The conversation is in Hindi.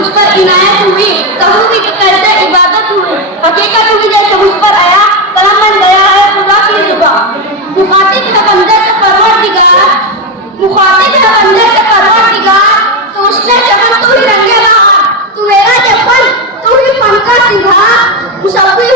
मुझ पर इनायत हुई, कहूँ कि कैसे इबादत हुई। हकीकत हुई जैसे मुझ पर आया, कलम बन गया है खुदा की जुबान। मुखातिब है बंदे से परवरदिगार, मुखातिब है बंदे से परवरदिगार, तो उसने चमन तू ही रंगे बहार, तू मेरा जफन तू ही फन का सिंगार, मुसव्विर